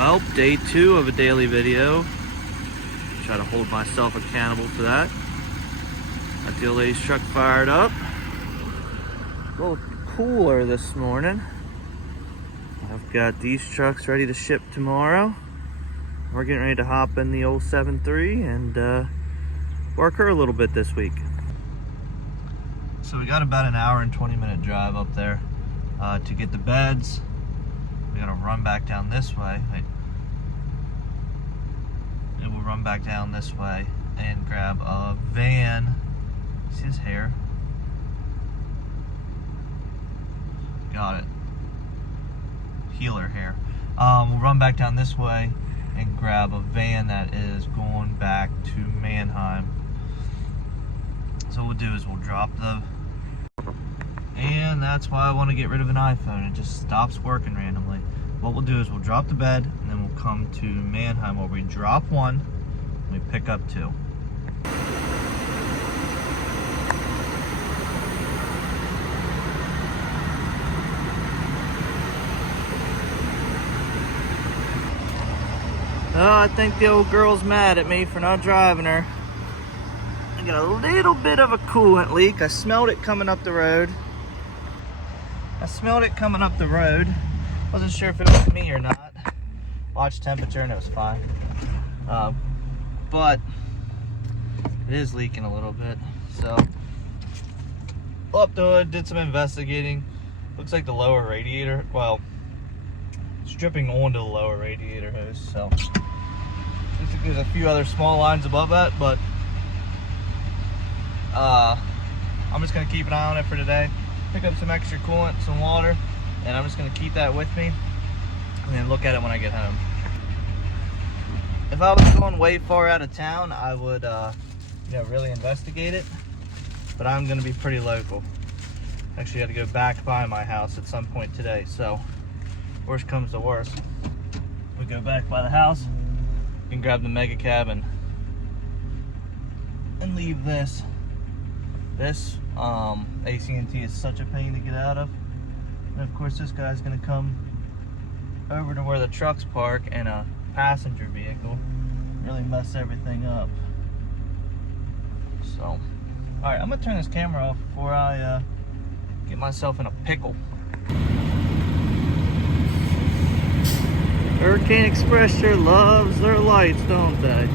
Well, day 2 of a daily video. Try to hold myself accountable to that. Got the old lady's truck fired up. A little cooler this morning. I've got these trucks ready to ship tomorrow. We're getting ready to hop in the old 7.3 and work her a little bit this week. So we got about an hour and 20-minute drive up there to get the beds. We gotta run back down this way. And we'll run back down this way and grab a van. See his hair? Got it. Healer hair. We'll run back down this way and grab a van that is going back to Mannheim. So what we'll do is we'll drop the... And that's why I want to get rid of an iPhone. It just stops working randomly. What we'll do is we'll drop the bed and then we'll come to Mannheim where we drop one and we pick up 2. Oh, I think the old girl's mad at me for not driving her. I got a little bit of a coolant leak. I smelled it coming up the road. Wasn't sure if it was me or not. Watched temperature and it was fine. But it is leaking a little bit. So up the hood, did some investigating. Looks like the lower radiator, well, it's dripping onto the lower radiator hose. So looks like there's a few other small lines above that, but I'm just gonna keep an eye on it for today. Pick up some extra coolant, some water, and I'm just gonna keep that with me and then look at it when I get home. If I was going way far out of town, I would really investigate it, but I'm gonna be pretty local. Actually, I had to go back by my house at some point today, so worst comes to worst, we go back by the house and grab the mega cab and leave this. This AT&T is such a pain to get out of. And of course this guy's gonna come over to where the trucks park in a passenger vehicle. Really mess everything up. So, all right, I'm gonna turn this camera off before I get myself in a pickle. Hurricane Express sure loves their lights, don't they?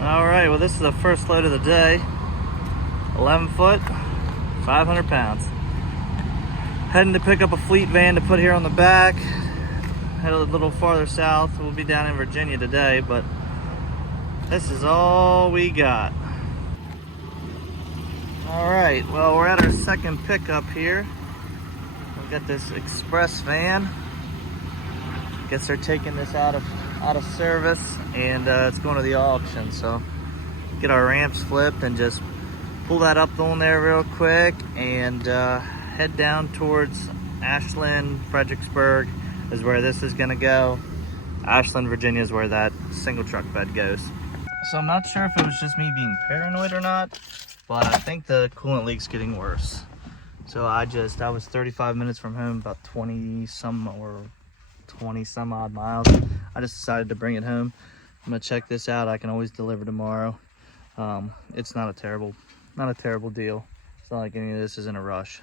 All right, well, this is the first load of the day. 11 foot, 500 pounds. Heading to pick up a fleet van to put here on the back. Head a little farther south. We'll be down in Virginia today, but this is all we got. All right, well, we're at our second pickup here. We've got this express van. Guess they're taking this out of service and it's going to the auction. So get our ramps flipped and just pull that up on there real quick and head down towards Ashland. Fredericksburg is where this is going to go. Ashland, Virginia is where that single truck bed goes. So I'm not sure if it was just me being paranoid or not, but I think the coolant leak's getting worse. So I was 35 minutes from home, about 20 some odd miles. I just decided to bring it home. I'm gonna check this out. I can always deliver tomorrow. It's not a terrible deal. It's not like any of this is in a rush.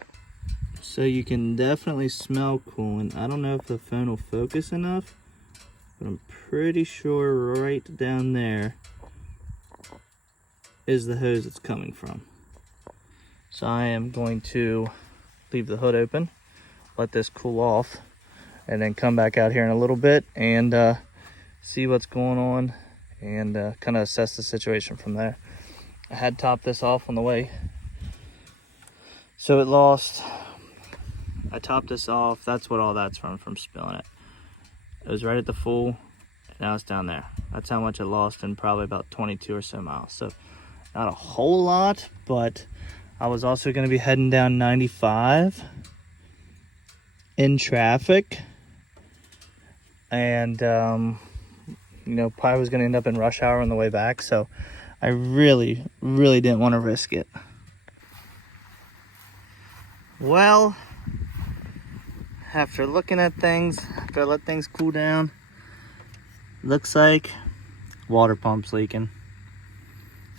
So you can definitely smell coolant. I don't know if the phone will focus enough, but I'm pretty sure right down there is the hose it's coming from. So I am going to leave the hood open, let this cool off, and then come back out here in a little bit and see what's going on and kind of assess the situation from there. I had topped this off on the way, so it lost. I topped this off. That's what all that's from spilling it. It was right at the full, and now it's down there. That's how much it lost in probably about 22 or so miles. So not a whole lot, but I was also going to be heading down 95 in traffic, and probably was going to end up in rush hour on the way back, so I really didn't want to risk it. Well, after looking at things, after I let things cool down, looks like water pump's leaking.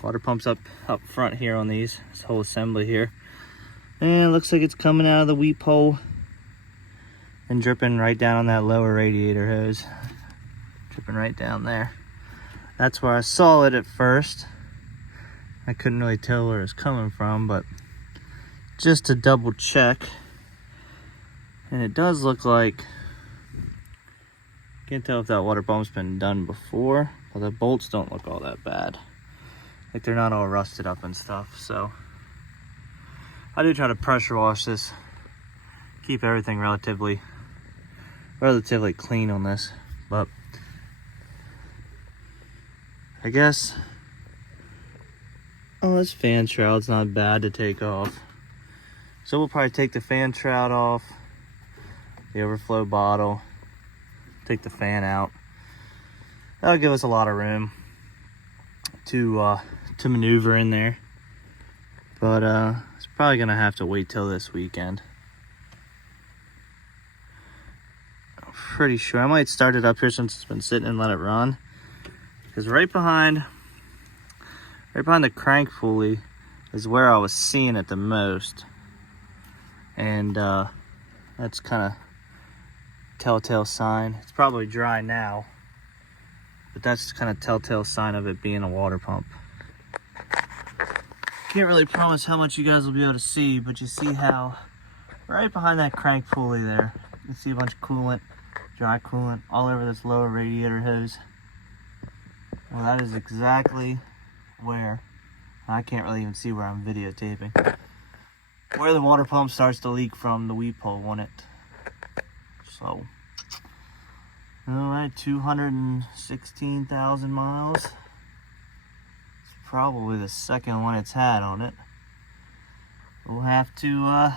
Water pump's up front here on this whole assembly here. And it looks like it's coming out of the weep hole and dripping right down on that lower radiator hose. Dripping right down there. That's where I saw it at first. I couldn't really tell where it was coming from, but just to double check. And it does look like, can't tell if that water pump's been done before, but the bolts don't look all that bad. Like they're not all rusted up and stuff, so. I do try to pressure wash this, keep everything relatively clean on this, but I guess, oh, this fan shroud's not bad to take off. So we'll probably take the fan shroud off, the overflow bottle, take the fan out. That'll give us a lot of room to maneuver in there. But it's probably gonna have to wait till this weekend. I'm pretty sure I might start it up here since it's been sitting and let it run. Because right behind the crank pulley is where I was seeing it the most. And that's kind of telltale sign. It's probably dry now, but that's kind of telltale sign of it being a water pump. Can't really promise how much you guys will be able to see, but you see how right behind that crank pulley there, you can see a bunch of coolant, dry coolant, all over this lower radiator hose. Well, that is exactly where, I can't really even see where I'm videotaping, where the water pump starts to leak from the weep hole on it. So, all right, 216,000 miles. Probably the second one it's had on it. We'll have to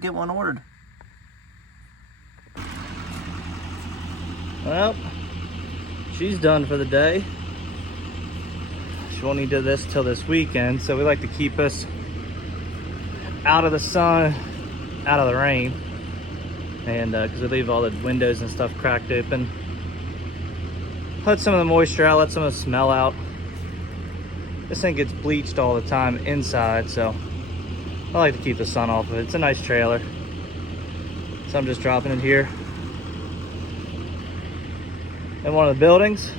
get one ordered. Well, she's done for the day. She won't need to do this till this weekend, so we like to keep us out of the sun, out of the rain, and because we leave all the windows and stuff cracked open. Let some of the moisture out, let some of the smell out. This thing gets bleached all the time inside, so I like to keep the sun off of it. It's a nice trailer. So I'm just dropping it here in one of the buildings.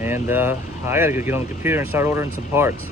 And I gotta go get on the computer and start ordering some parts.